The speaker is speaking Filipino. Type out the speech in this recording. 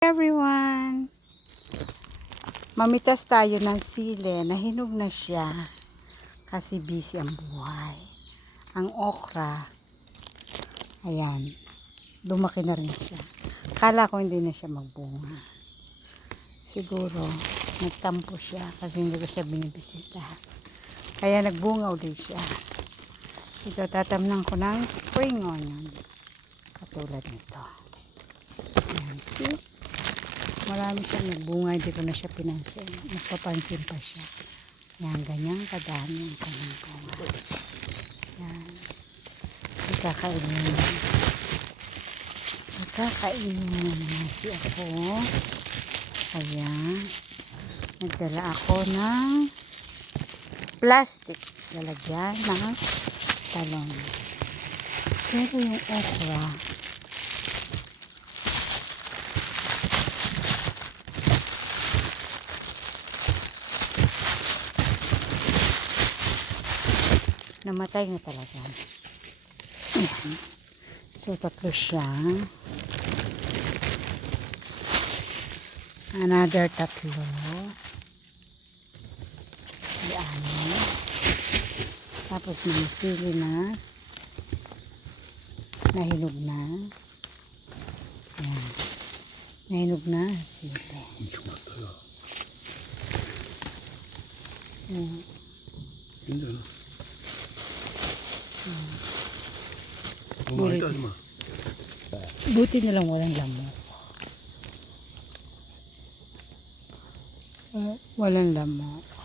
everyone! Mamitas tayo ng sile. Nahinog na siya kasi busy ang buhay. Ang okra, ayan, lumaki na rin siya. Kala ko hindi na siya magbunga. Siguro, nagtampo siya kasi hindi ko siya binibisita. Kaya nagbunga ulit siya. Ito, tatamnan ko ng spring onion. Katulad nito. Ayan, see? Marami siyang nagbunga, hindi ko na siya pinansin. Nagpapansin pa siya. Yan, ganyan kadami ang kanyang bunga. Yan. Ikakainin. Ikakainin naman si ako. Kaya, nagdala ako ng plastic. Lalagyan ng talong. Pero yung okra, namatay na talaga. So tatlo siya. Another tatlo. Ayan. tapos may sili na. Nahinog na. Ayan. nahinog na. Sili. Ayan. Buti, buti na lang walang lamok. Uh, ah, walang lamok.